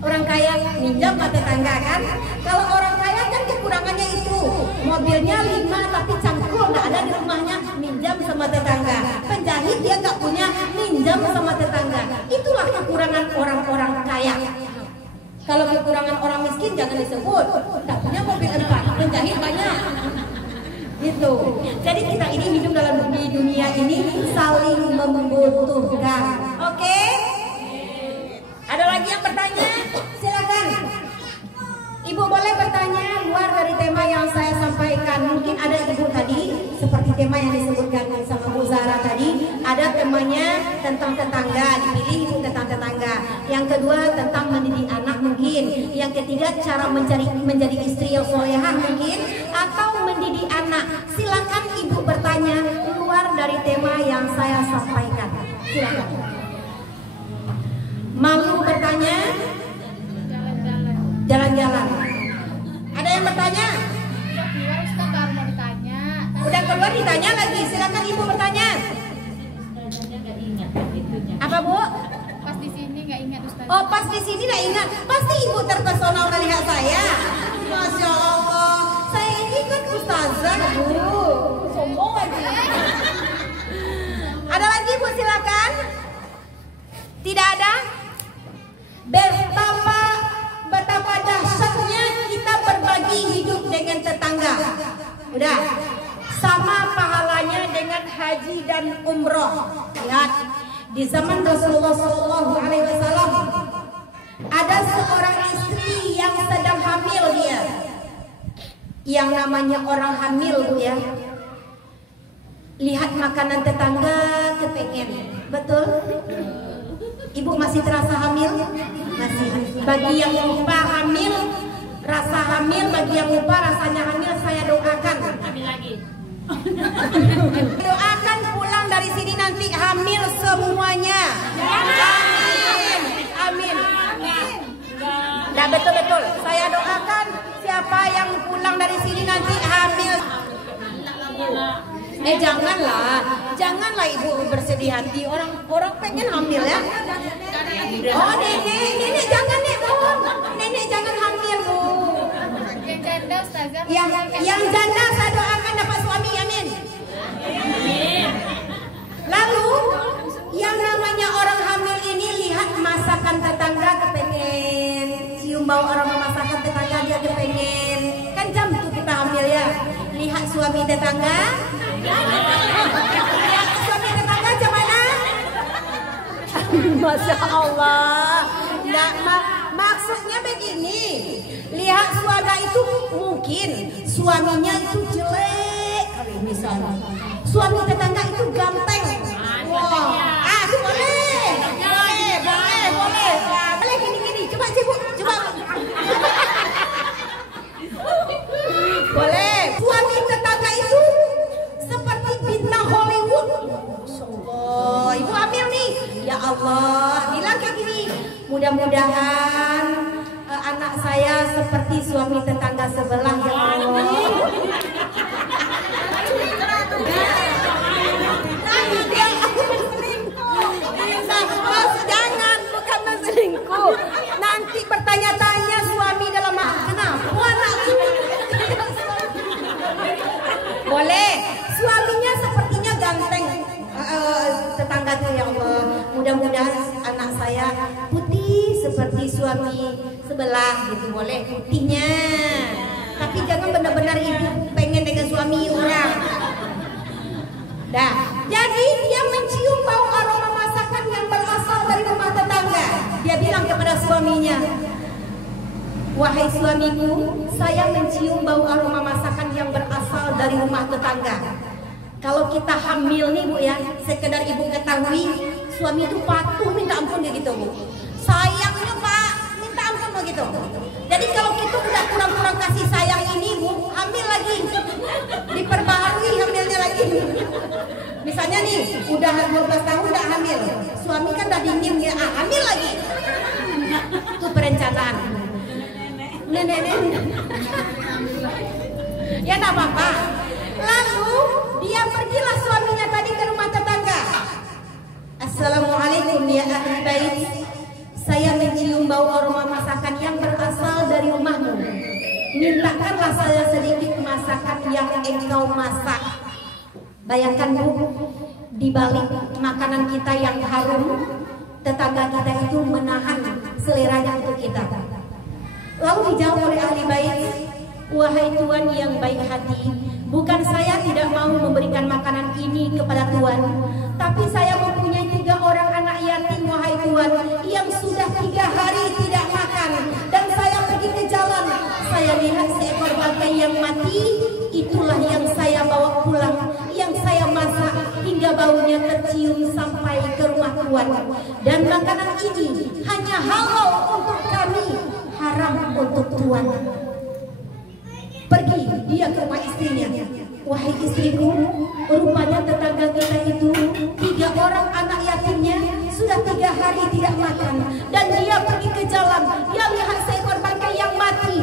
Orang kaya minjam ke tetangga kan. Kalau orang kaya kan kekurangannya itu, mobilnya 5 tapi cangkul nggak ada di rumahnya, minjam sama tetangga. Penjahit dia nggak punya, minjam sama tetangga. Itulah kekurangan orang-orang kaya. Kalau kekurangan orang miskin jangan disebut. Tak punya mobil 4, penjahit banyak. Gitu. Jadi kita ini hidup dalam dunia ini saling membutuhkan. Oke? Ada lagi yang bertanya? Silakan. Ibu boleh bertanya luar dari tema yang saya sampaikan. Mungkin ada ibu tadi seperti tema yang disebutkan sama Bu Zara tadi, ada temanya tentang tetangga, dipilih ibu tentang tetangga. Yang kedua tentang mendidik anak mungkin. Yang ketiga cara menjadi istri yang solehah mungkin, atau mendidik anak. Silakan ibu bertanya luar dari tema yang saya sampaikan. Silakan. Mau bertanya? Jalan-jalan. Ada yang bertanya? Udah keluar ditanya lagi. Silakan ibu bertanya. Apa bu? Pas di sini nggak ingat Ustaz. Oh pas di sini nggak ingat. Pasti ibu terpesona melihat saya. Masya Allah. Saya ini kan ustazah bu. Sombong aja. Ada lagi bu silakan. Tidak ada. Betapa dahsyatnya kita berbagi hidup dengan tetangga. Udah. Sama pahalanya dengan haji dan umroh. Lihat, di zaman Rasulullah SAW ada seorang istri yang sedang hamil dia. Yang namanya orang hamil bu ya. Lihat makanan tetangga kepengen. Betul? Ibu masih terasa hamil? Masih. Bagi yang lupa hamil, rasa hamil, bagi yang lupa rasanya hamil, saya doakan. Hamil lagi. Doakan pulang dari sini nanti hamil semuanya. Amin. Amin. Nah betul-betul. Saya doakan siapa yang pulang dari sini nanti hamil. Janganlah ibu bersedih hati. Orang pengen hamil ya. Oh nenek jangan nek bu. Nenek jangan hamil bu. Yang janda Ustazah. Yang janda saya doakan dapat suami, amin. Lalu yang namanya orang hamil ini lihat masakan tetangga kepengen, cium bau aroma masakan tetangga dia kepengen. Kan jam tuh kita hamil ya. Lihat suami tetangga. Lihat suami tetangga macam mana? Masya Allah. Nah, maksudnya begini. Lihat suami itu mungkin suaminya itu jelek kali misalnya. Suami tetangga itu ganteng. Wow. Itu boleh. Boleh gini. Coba Bu. Coba. Boleh. Suami tetangga itu seperti bintang Hollywood. Oh, ibu hamil nih. Ya Allah, bilang kayak gini. Mudah-mudahan anak saya seperti suami tetangga sebelah ya Allah. Jangan, bukan selingkuh. Nanti bertanya-tanya suami dalam kenapa anakku? Boleh. Suaminya sepertinya ganteng. Tetangga tuh ya Allah. Mudah-mudahan anak saya putih seperti suami sebelah gitu, boleh putihnya. Tapi jangan benar-benar ibu pengen dengan suami orang. Dah, jadi dia mencium bau aroma masakan yang berasal dari rumah tetangga. Dia bilang kepada suaminya, wahai suamiku, saya mencium bau aroma masakan yang berasal dari rumah tetangga. Kalau kita hamil nih bu ya, sekedar ibu ketahui, suami itu patuh minta ampun gitu bu. Sayangnya pak, minta ampun begitu. Jadi kalau kita udah kurang-kurang kasih sayang ini bu, hamil lagi, diperbaharui hamilnya lagi. Misalnya nih, udah 12 tahun udah hamil, suami kan udah dingin ya, hamil lagi. Itu perencanaan. Nenek. Ya tak apa-apa. Lalu dia pergilah suaminya tadi ke rumah tetangga. Assalamualaikum ya ahli bait. Saya mencium bau aroma masakan yang berasal dari rumahmu. Mintakanlah saya sedikit masakan yang engkau masak. Bayangkan Bu, di balik makanan kita yang harum, tetangga kita itu menahan seleranya untuk kita. Lalu dijawab oleh ahli bait, wahai Tuan yang baik hati, bukan saya tidak mau memberikan makanan ini kepada Tuan, tapi saya mempunyai 3 orang anak yatim, wahai Tuan, yang sudah 3 hari tidak makan. Dan saya pergi ke jalan, saya lihat seekor bangkai yang mati. Itulah yang saya bawa pulang, yang saya masak hingga baunya tercium sampai ke rumah Tuan. Dan makanan ini hanya halal untuk kami, haram untuk Tuan. Pergi dia ke rumah istrinya. Wahai istriku, rupanya tetangga kita itu 3 orang anak yatimnya sudah 3 hari tidak makan. Dan dia pergi ke jalan, dia lihat seekor bangkai yang mati.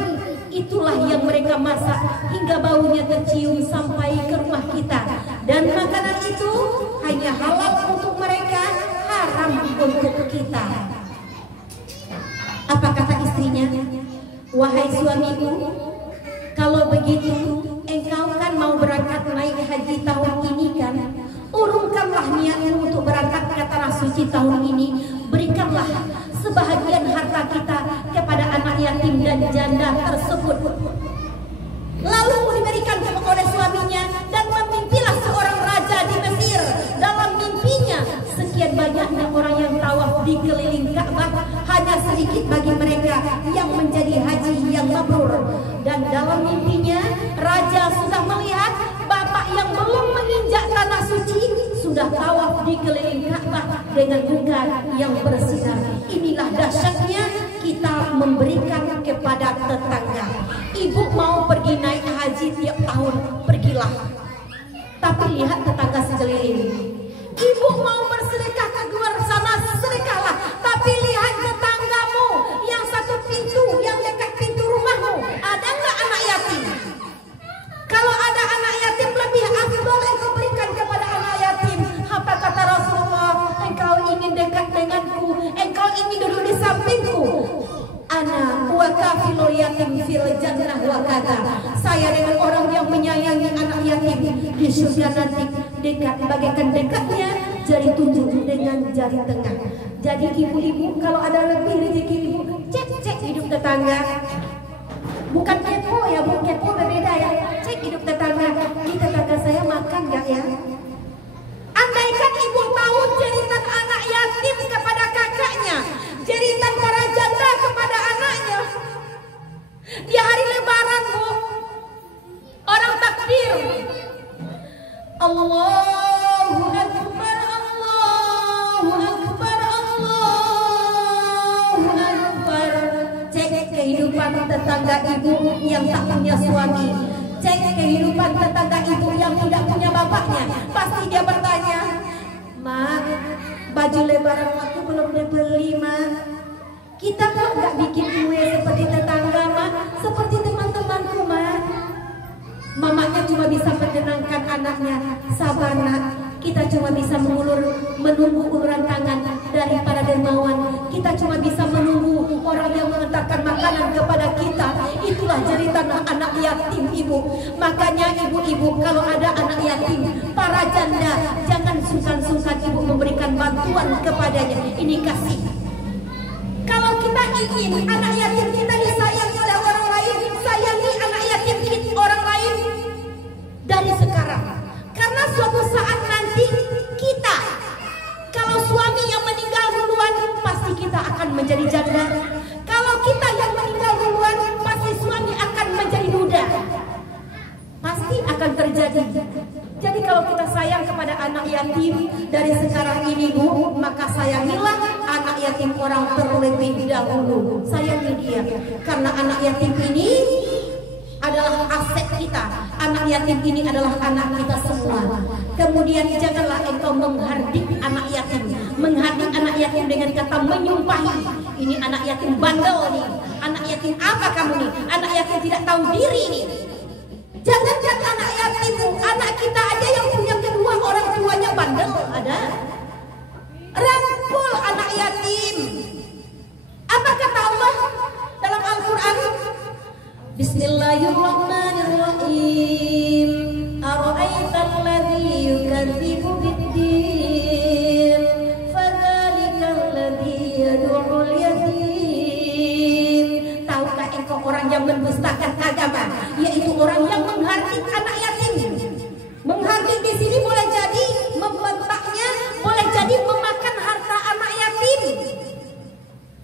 Itulah yang mereka masak hingga baunya tercium sampai ke rumah kita. Dan makanan itu hanya halal untuk mereka, haram untuk kita. Apa kata istrinya? Wahai suamiku, kalau begitu engkau kan mau berangkat naik haji tahun ini kan? Urungkanlah niatmu untuk berangkat ke tanah suci tahun ini. Berikanlah sebahagian harta kita kepada anak yatim dan janda tersebut. Lalu diberikan oleh suaminya dan memimpilah seorang raja di Mesir. Dalam mimpinya sekian banyaknya orang yang tawaf di keliling Ka'bah, hanya sedikit bagi mereka yang menjadi haji yang mabrur. Dan dalam mimpinya raja sudah melihat bapak yang belum menginjak tanah suci sudah tawaf di keliling Ka'bah dengan muka yang bersinar. Inilah dahsyatnya kita memberikan kepada tetangga. Ibu mau pergi naik haji tiap tahun, pergilah. Tapi lihat tetangga sekeliling. Ibu mau bersedekah ke luar sana, sedekahlah. Tapi lihat tetanggamu yang satu pintu, yang dekat pintu rumahmu, ada nggak anak yatim? Kalau ada anak yatim, lebih afdal engkau berikan kepada anak yatim. Apa kata Rasulullah? Engkau ingin dekat denganku, engkau ingin duduk di sampingku. Ana wa kafilul yatim fil jannah wa kata. Saya dengan orang yang menyayangi anak yatim di surga nanti dekat, bagaikan dekatnya jari tunjuk dengan jari tengah. Jadi ibu-ibu kalau ada lebih rezeki ibu, cek hidup tetangga. Bukan kepo ya Bu, kepo berbeda ya. Cek hidup tetangga. Di tetangga saya makan gak ya? Andaikan ibu tahu jeritan anak yatim kepada kakaknya, jeritan para janda kepada anaknya. Di hari Lebaran Bu, orang takbir, Allahu Akbar, Allahu Akbar, Allahu Akbar. Cek kehidupan tetangga ibu yang tak punya suami. Cek kehidupan tetangga ibu yang tidak punya bapaknya. Pasti dia bertanya, Mak, baju Lebaran aku belum dibeli, Mak. Kita kok gak bikin kue seperti tetangga, Mak, seperti teman-temanku, Mak. Mamanya cuma bisa menyenangkan anaknya. Sabar nak, kita cuma bisa menunggu uluran tangan dari para dermawan. Kita cuma bisa menunggu orang yang mengantarkan makanan kepada kita. Itulah jeritan anak yatim ibu. Makanya ibu-ibu kalau ada anak yatim, para janda, jangan sungkan-sungkan ibu memberikan bantuan kepadanya. Ini kasih. Kalau kita ingin anak yatim kita disayangi oleh orang lain, sayangi anak yatim orang lain dari sekarang. Karena suatu saat nanti kita, kalau suami yang meninggal duluan, pasti kita akan menjadi janda. Kalau kita yang meninggal duluan, pasti suami akan menjadi duda. Pasti akan terjadi. Jadi kalau kita sayang kepada anak yatim dari sekarang ini Bu, maka sayangilah anak yatim orang terlebih dahulu. Sayangi dia, karena anak yatim ini adalah aset kita. Anak yatim ini adalah anak kita semua. Kemudian janganlah engkau menghardik anak yatim. Menghardik anak yatim dengan kata menyumpahi. Ini anak yatim bandel nih. Anak yatim apa kamu nih? Anak yatim tidak tahu diri nih. Jangankan anak yatim, anak kita aja yang punya kedua orang tuanya bandel ada. rangkul anak yatim. Apa kata Allah dalam Al-Quran? Bismillahirrahmanirrahim. Ara'aital ladzi yukadzibu bid-din, fadzalikal ladzi yad'ul yatim. Tahukah engkau orang yang mendustakan agama, yaitu orang yang menghardik anak yatim. Menghardik di sini boleh jadi membentaknya, boleh jadi memakan harta anak yatim.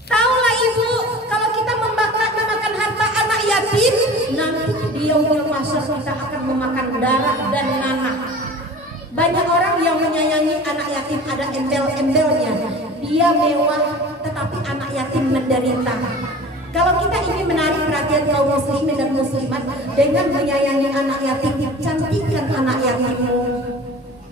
Taulah ibu, kalau kita memakan harta anak yatim, nanti di yaumul mahsyar kita akan memakan darah dan nanah. Banyak orang yang menyayangi anak yatim, ada embel-embelnya. Dia mewah, tetapi anak yatim menderita. Kalau kita ingin menarik perhatian kaum muslimin dan muslimat dengan menyayangi anak yatim, cantikkan anak yatimmu.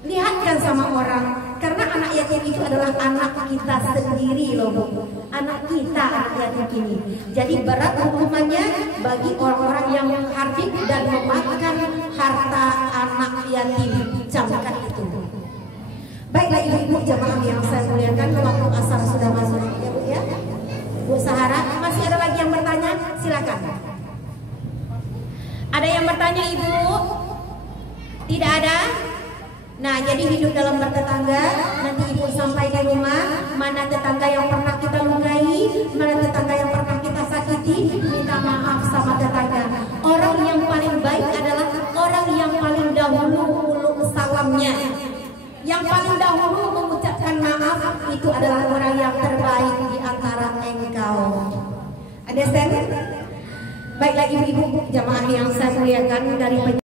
Lihatkan sama orang, karena anak yatim itu adalah anak kita sendiri loh Bu. Anak kita anak yatim ini. Jadi berat hukumannya bagi orang-orang yang menghardik dan memakan harta anak yatim. Camkan itu. Baiklah ibu-ibu jamaah yang saya muliakan, waktu asar sudah masuk ya Bu ya. Bu Sahara, masih ada lagi yang bertanya? Silakan. Ada yang bertanya Ibu? Tidak ada? Nah, jadi hidup dalam bertetangga. Nanti Ibu sampai di rumah, mana tetangga yang pernah kita lukai, mana tetangga yang pernah kita sakiti, minta maaf sama tetangga. Orang yang paling baik adalah orang yang paling dahulu uluk salamnya. Yang paling dahulu mengucapkan maaf itu adalah orang yang terbaik di antara engkau. Understand? Baiklah ibu-ibu jamaah yang saya muliakan, dari